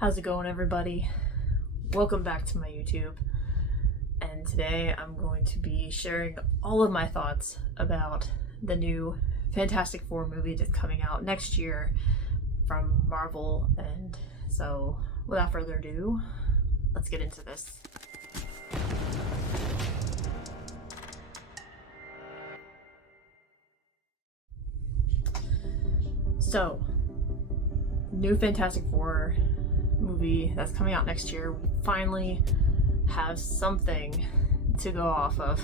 How's it going, everybody? Welcome back to my YouTube. And today I'm going to be sharing all of my thoughts about the new Fantastic Four movie that's coming out next year from Marvel. And so, without further ado, let's get into this. So, new Fantastic Four movie that's coming out next year. We finally have something to go off of.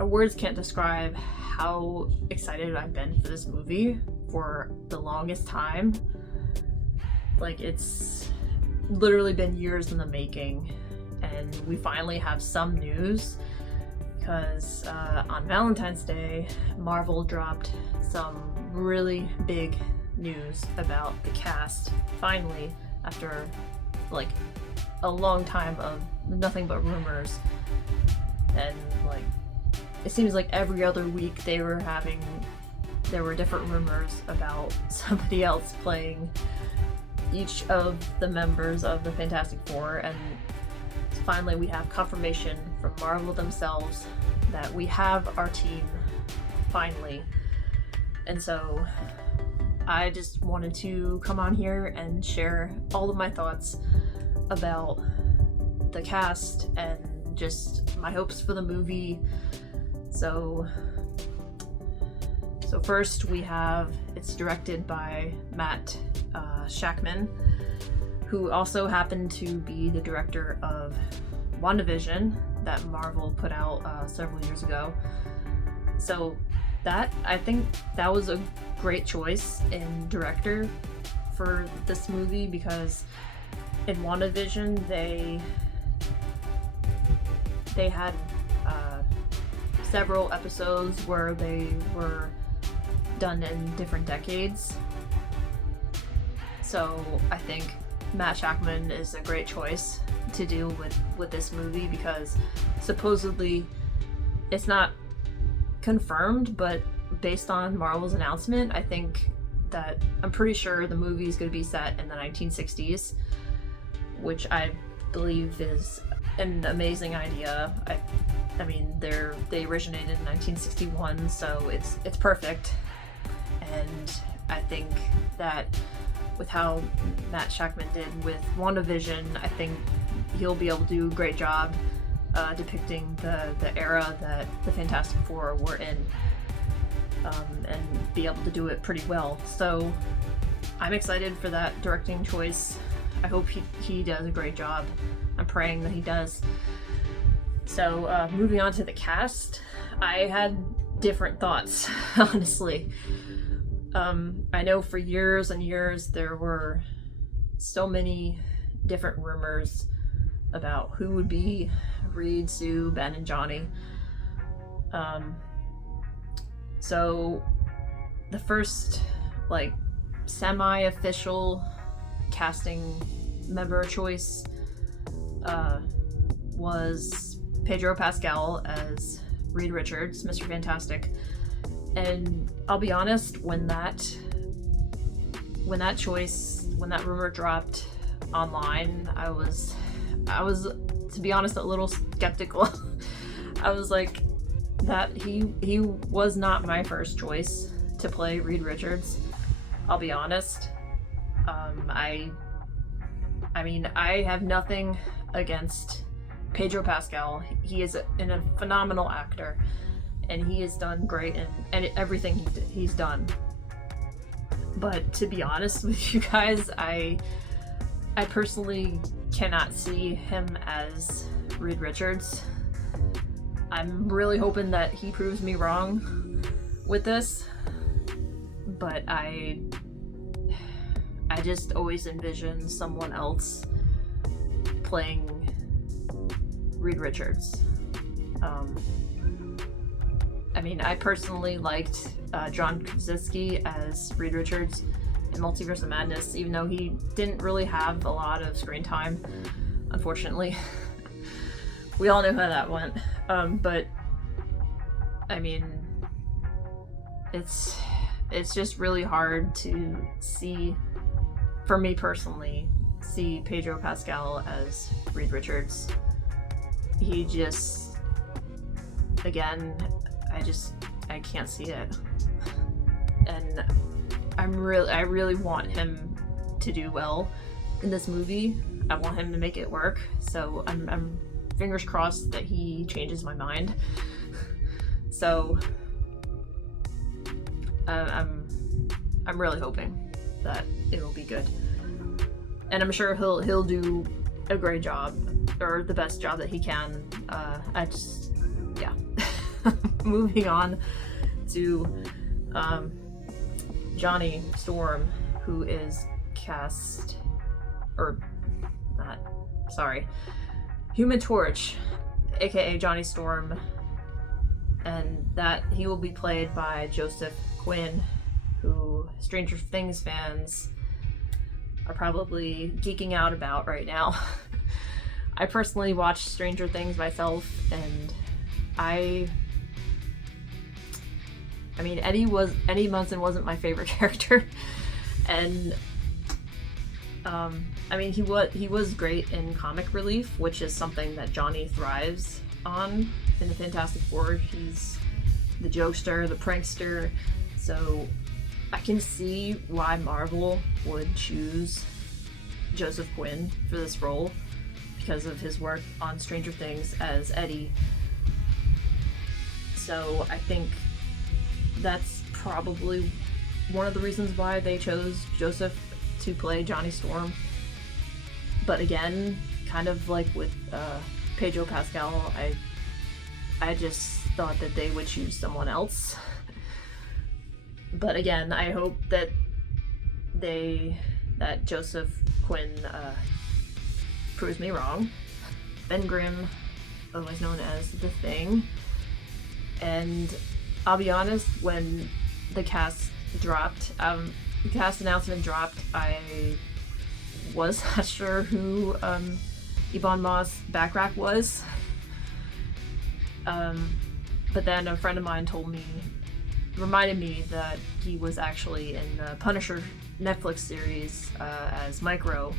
Words can't describe how excited I've been for this movie for the longest time. Like, it's literally been years in the making, and we finally have some news because on Valentine's Day, Marvel dropped some really big news about the cast, finally, after like a long time of nothing but rumors. And like, it seems like every other week there were different rumors about somebody else playing each of the members of the Fantastic Four, and finally we have confirmation from Marvel themselves that we have our team, finally. And so I just wanted to come on here and share all of my thoughts about the cast and just my hopes for the movie. So first we have, it's directed by Matt Shakman, who also happened to be the director of WandaVision that Marvel put out several years ago. So I think that was a great choice in director for this movie, because in WandaVision they had several episodes where they were done in different decades. So I think Matt Shakman is a great choice to deal with this movie, because supposedly it's not confirmed, but based on Marvel's announcement, I'm pretty sure the movie is going to be set in the 1960s, which I believe is an amazing idea. I mean, they originated in 1961, so it's perfect. And I think that with how Matt Shakman did with WandaVision, I think he'll be able to do a great job depicting the era that the Fantastic Four were in, and be able to do it pretty well. So I'm excited for that directing choice. I hope he does a great job. I'm praying that he does. So moving on to the cast, I had different thoughts, honestly. I know for years and years there were so many different rumors about who would be Reed, Sue, Ben, and Johnny. So the first like semi-official casting member choice was Pedro Pascal as Reed Richards, Mr. Fantastic. And I'll be honest, when that rumor dropped online, I was, to be honest, a little skeptical. I was like, that he was not my first choice to play Reed Richards. I'll be honest. I mean, I have nothing against Pedro Pascal. He is a phenomenal actor, and he has done great in everything he's done. But to be honest with you guys, I personally cannot see him as Reed Richards. I'm really hoping that he proves me wrong with this, but I just always envision someone else playing Reed Richards. I mean, I personally liked John Krasinski as Reed Richards in Multiverse of Madness, even though he didn't really have a lot of screen time, unfortunately. We all know how that went. But I mean, it's just really hard to see for me personally, see Pedro Pascal as Reed Richards. He just, again, I can't see it. And I really want him to do well in this movie. I want him to make it work. So I'm fingers crossed that he changes my mind. So I'm really hoping that it will be good, and I'm sure he'll do a great job, or the best job that he can. Yeah. Moving on to Johnny Storm, who is cast, or not, sorry, Human Torch, aka Johnny Storm, and that he will be played by Joseph Quinn, who Stranger Things fans are probably geeking out about right now. I personally watched Stranger Things myself, and I mean, Eddie Munson wasn't my favorite character, and I mean, he was great in comic relief, which is something that Johnny thrives on in the Fantastic Four. He's the jokester, the prankster, so I can see why Marvel would choose Joseph Quinn for this role, because of his work on Stranger Things as Eddie. So I think that's probably one of the reasons why they chose Joseph to play Johnny Storm. But again, kind of like with Pedro Pascal, I just thought that they would choose someone else. But again, I hope that Joseph Quinn proves me wrong. Ben Grimm, otherwise known as The Thing. And I'll be honest, when the cast announcement dropped, I was not sure who Ebon Moss-Bachrach was. But then a friend of mine reminded me that he was actually in the Punisher Netflix series as Micro,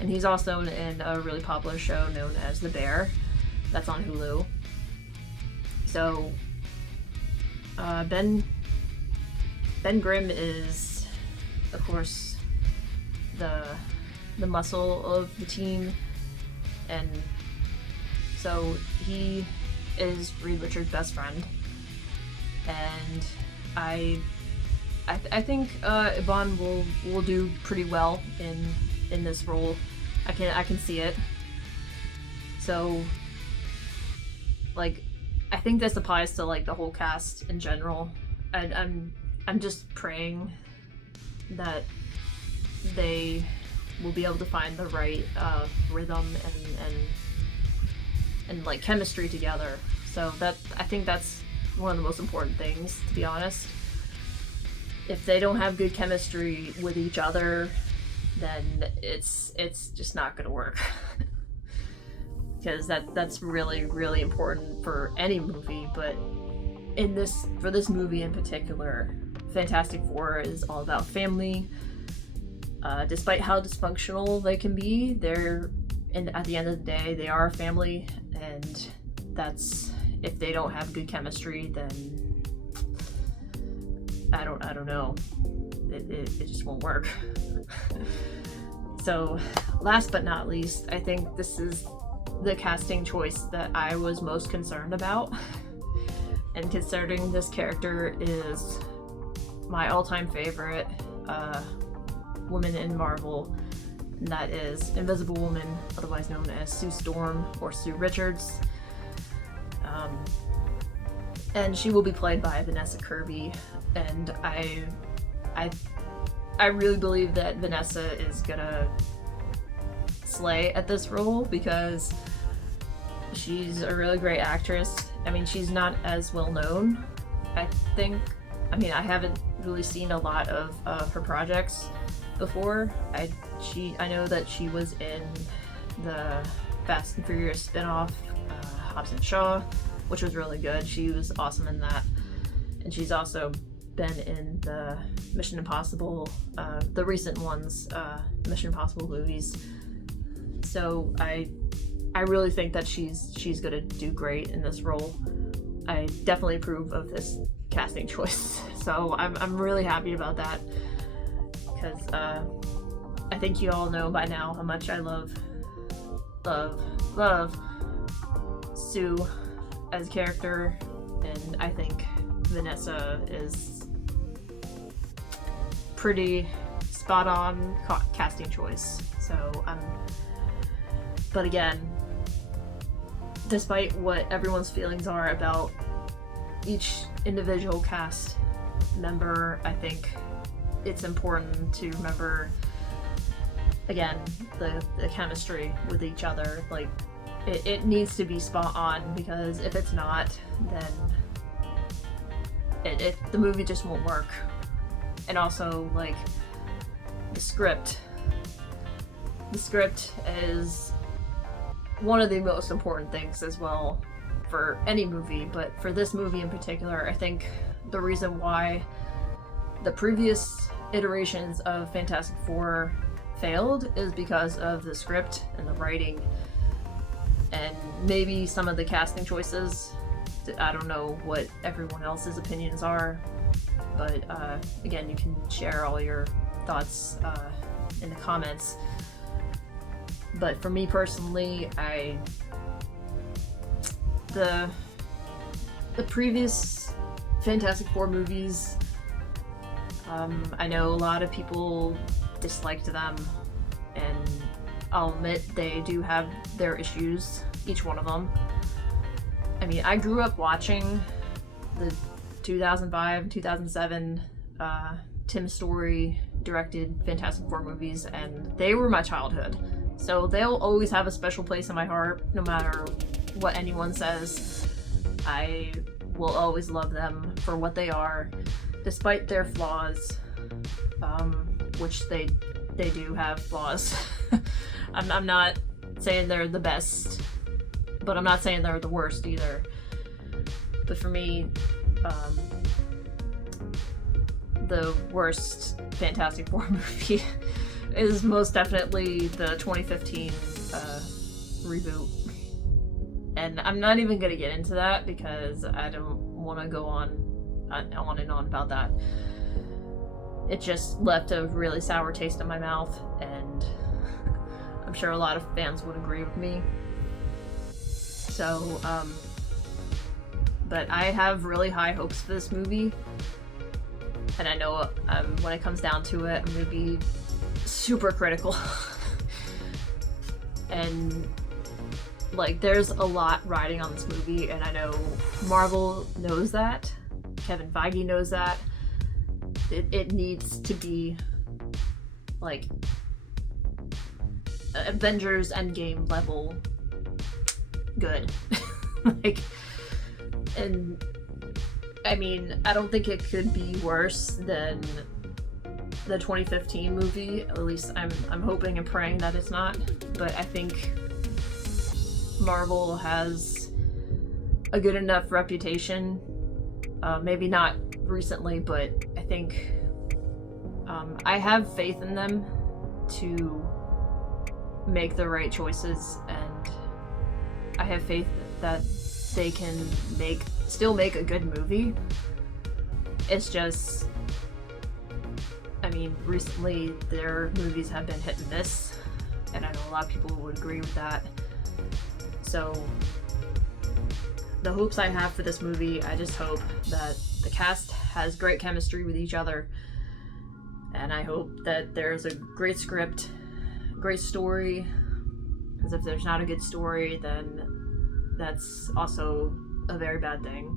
and he's also in a really popular show known as The Bear that's on Hulu. So Ben Grimm is, of course, the muscle of the team, and so he is Reed Richards' best friend, and I think Ebon will do pretty well in this role. I can see it. So, like, I think this applies to like the whole cast in general. I'm just praying that they will be able to find the right rhythm and like chemistry together. So I think that's one of the most important things, to be honest. If they don't have good chemistry with each other, then it's just not gonna work. Because that's really, really important for any movie, but for this movie in particular, Fantastic Four is all about family. Despite how dysfunctional they can be, at the end of the day, they are a family, and if they don't have good chemistry, then I don't know. It just won't work. So, last but not least, I think this is the casting choice that I was most concerned about. And considering this character is my all-time favorite woman in Marvel, and that is Invisible Woman, otherwise known as Sue Storm or Sue Richards. And she will be played by Vanessa Kirby, and I really believe that Vanessa is gonna slay at this role, because she's a really great actress. I mean, she's not as well known, I think. I mean, I haven't really seen a lot of her projects before. I know that she was in the Fast and Furious spin-off, Hobbs and Shaw, which was really good. She was awesome in that. And she's also been in the Mission Impossible, the recent ones, Mission Impossible movies. So I really think that she's gonna do great in this role. I definitely approve of this casting choice. So I'm really happy about that, because I think you all know by now how much I love Sue as a character, and I think Vanessa is pretty spot on casting choice. So but again, despite what everyone's feelings are about each individual cast member, I think it's important to remember, again, the chemistry with each other. Like, it needs to be spot on, because if it's not, then the movie just won't work. And also, like, the script is one of the most important things as well for any movie, but for this movie in particular, I think the reason why the previous iterations of Fantastic Four failed is because of the script and the writing, and maybe some of the casting choices. I don't know what everyone else's opinions are, but again, you can share all your thoughts in the comments. But for me personally, the previous Fantastic Four movies, I know a lot of people disliked them, and I'll admit they do have their issues, each one of them. I mean, I grew up watching the 2005, 2007 Tim Story directed Fantastic Four movies, and they were my childhood. So they'll always have a special place in my heart, no matter what anyone says. I will always love them for what they are, despite their flaws, which they do have flaws. I'm not saying they're the best, but I'm not saying they're the worst either. But for me, the worst Fantastic Four movie is most definitely the 2015 reboot. And I'm not even gonna get into that, because I don't want to go on and on about that. It just left a really sour taste in my mouth, and I'm sure a lot of fans would agree with me. So, but I have really high hopes for this movie, and I know when it comes down to it, I'm gonna be super critical. And like, there's a lot riding on this movie, and I know Marvel knows that. Kevin Feige knows that. It needs to be like Avengers Endgame level good. Like, and I mean, I don't think it could be worse than the 2015 movie. At least I'm hoping and praying that it's not. But I think Marvel has a good enough reputation. Maybe not recently, but I think I have faith in them to make the right choices, and I have faith that they can still make a good movie. It's just, I mean, recently their movies have been hit and miss, and I know a lot of people would agree with that. So the hopes I have for this movie, I just hope that the cast has great chemistry with each other, and I hope that there's a great script, great story, because if there's not a good story, then that's also a very bad thing.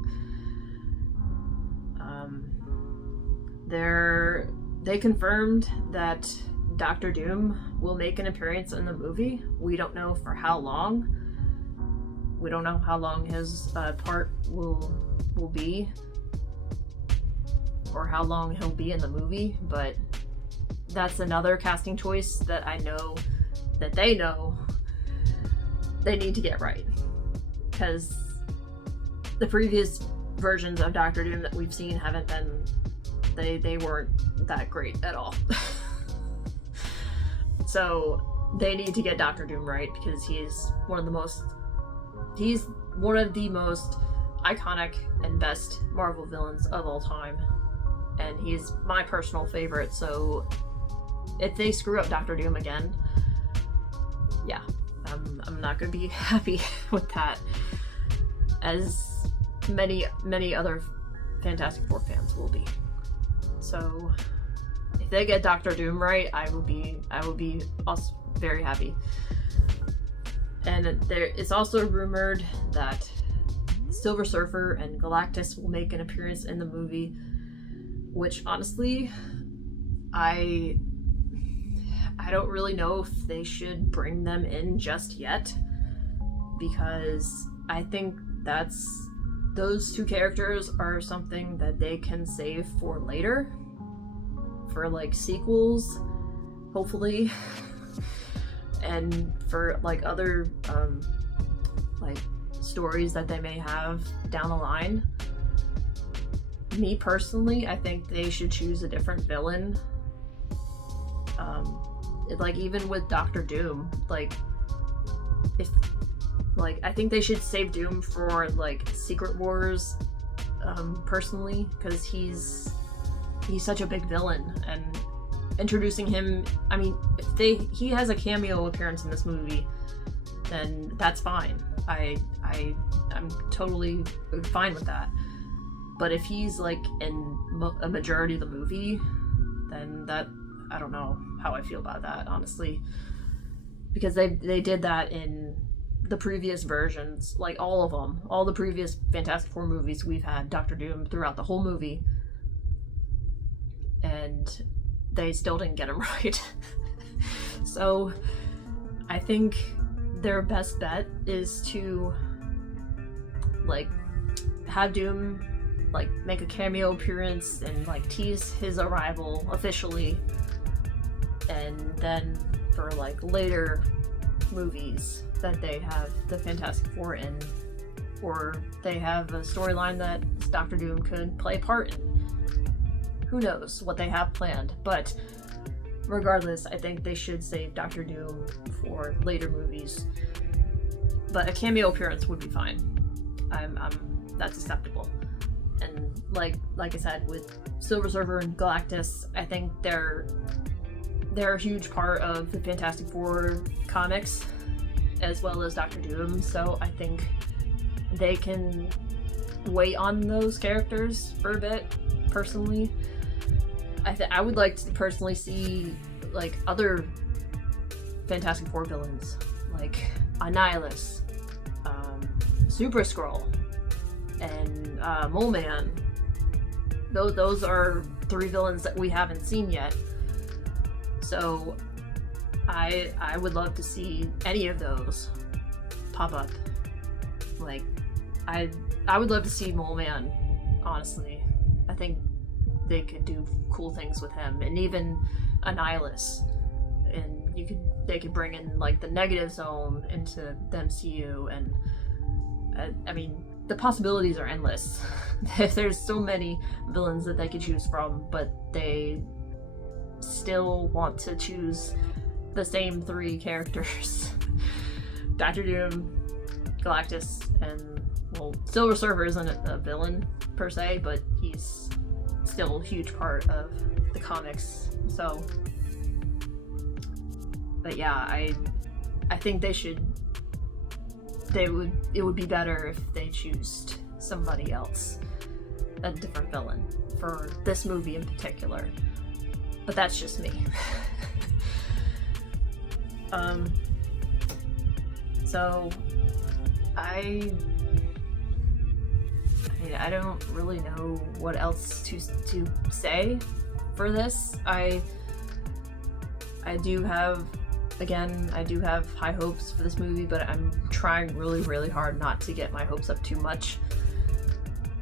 They confirmed that Dr. Doom will make an appearance in the movie. We don't know for how long. We don't know how long his part will be, or how long he'll be in the movie, but that's another casting choice that I know that they know they need to get right, because the previous versions of Doctor Doom that we've seen haven't been They weren't that great at all. So they need to get Doctor Doom right, because he's one of the most iconic and best Marvel villains of all time, and he's my personal favorite. So if they screw up Doctor Doom again, yeah, I'm not gonna be happy with that, as many other Fantastic Four fans will be. So if they get Doctor Doom right, I would be also very happy. And it's also rumored that Silver Surfer and Galactus will make an appearance in the movie, which honestly, I don't really know if they should bring them in just yet, because I think those two characters are something that they can save for later, for like sequels, hopefully, and for like other like stories that they may have down the line. Me personally, I think they should choose a different villain. Like even with Doctor Doom, like I think they should save Doom for like Secret Wars, personally, because he's such a big villain, and introducing him, I mean, if he has a cameo appearance in this movie, then that's fine. I'm totally fine with that. But if he's like in a majority of the movie, then that, I don't know how I feel about that, honestly, because they did that in the previous versions, like all of them, all the previous Fantastic Four movies. We've had Doctor Doom throughout the whole movie, and they still didn't get him right. So I think their best bet is to like have Doom like make a cameo appearance and like tease his arrival officially, and then for like later movies that they have the Fantastic Four in, or they have a storyline that Doctor Doom could play a part in. Who knows what they have planned, but regardless, I think they should save Doctor Doom for later movies. But a cameo appearance would be fine. That's acceptable. And like I said, with Silver Surfer and Galactus, I think they're a huge part of the Fantastic Four comics, as well as Doctor Doom. So I think they can wait on those characters for a bit. Personally, I would like to personally see like other Fantastic Four villains, like Annihilus, Super Skrull, and Mole Man. Those are 3 villains that we haven't seen yet. So I would love to see any of those pop up. Like I would love to see Mole Man, honestly. I think they could do cool things with him, and even Annihilus. And they could bring in like the Negative Zone into the MCU, and I mean, the possibilities are endless. There's so many villains that they could choose from, but they still want to choose the same 3 characters. Doctor Doom, Galactus, and, well, Silver Surfer isn't a villain per se, but he's still a huge part of the comics. So, but yeah, I think it would be better if they choose somebody else, a different villain for this movie in particular. But that's just me. So I don't really know what else to say for this. I do have high hopes for this movie, but I'm trying really, really hard not to get my hopes up too much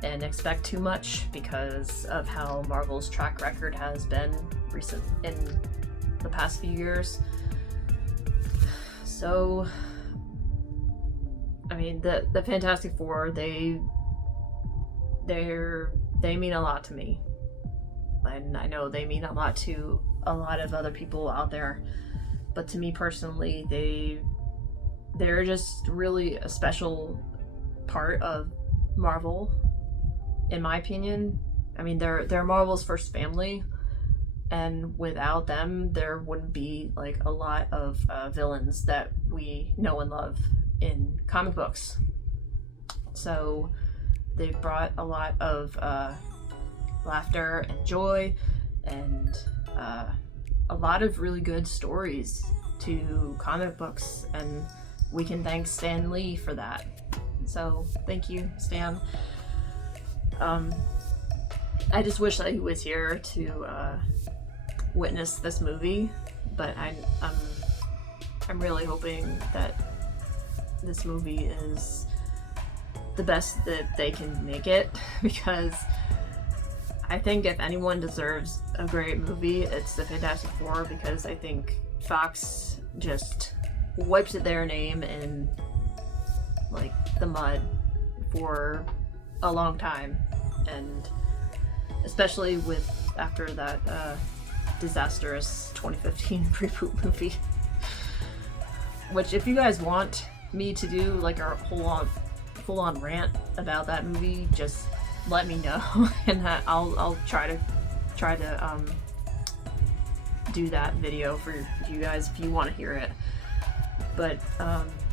and expect too much, because of how Marvel's track record has been in the past few years. So, I mean, the Fantastic Four, they mean a lot to me. and I know they mean a lot to a lot of other people out there, but to me personally, they're just really a special part of Marvel, in my opinion. I mean, they're Marvel's first family, and without them, there wouldn't be like a lot of villains that we know and love in comic books. So they've brought a lot of laughter and joy, and a lot of really good stories to comic books, and we can thank Stan Lee for that. So thank you, Stan. I just wish that he was here to witness this movie, but I'm really hoping that this movie is the best that they can make it, because I think if anyone deserves a great movie, it's the Fantastic Four, because I think Fox just wipes their name in like the mud for a long time, and especially with after that disastrous 2015 reboot movie, which if you guys want me to do like a full on rant about that movie, just let me know and I'll try to do that video for you guys if you want to hear it. But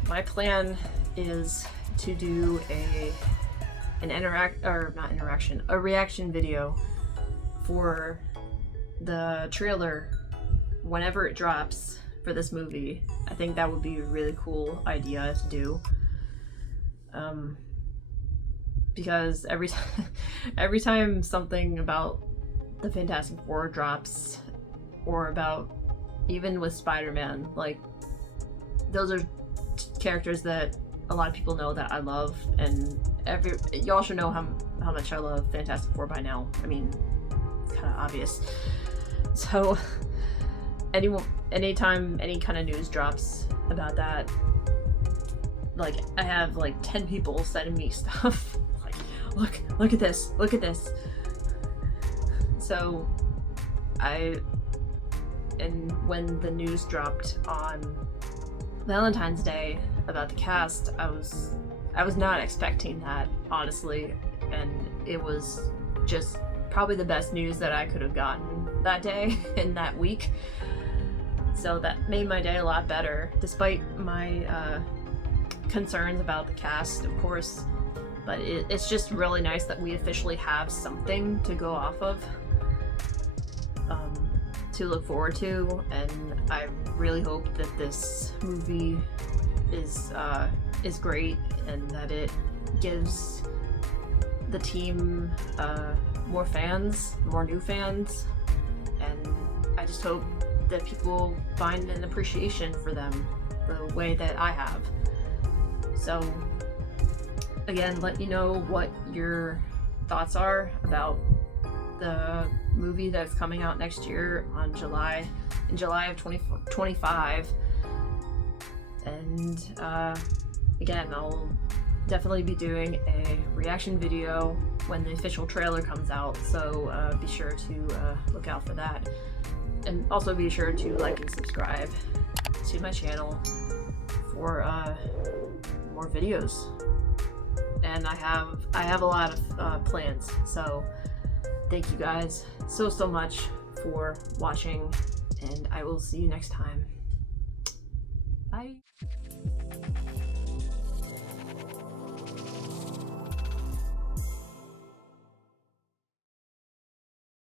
my plan is to do a reaction video for the trailer whenever it drops for this movie. I think that would be a really cool idea to do. Because every time something about the Fantastic Four drops, or about even with Spider-Man, like those are characters that a lot of people know that I love, and y'all should know how much I love Fantastic Four by now. I mean, it's kind of obvious. So anytime any kind of news drops about that, like I have like 10 people sending me stuff like, look at this. So when the news dropped on Valentine's Day about the cast, I was not expecting that, honestly, and it was just probably the best news that I could have gotten that day and that week. So that made my day a lot better, despite my concerns about the cast, of course. But it's just really nice that we officially have something to go off of, to look forward to, and I really hope that this movie is great, and that it gives the team more fans, more new fans, and I just hope that people find an appreciation for them the way that I have. So again, let me know what your thoughts are about the movie that's coming out next year in July of 2025. And again, I'll definitely be doing a reaction video when the official trailer comes out, so be sure to look out for that. And also be sure to like and subscribe to my channel for more videos. And I have a lot of plans, so thank you guys so much for watching, and I will see you next time. Bye.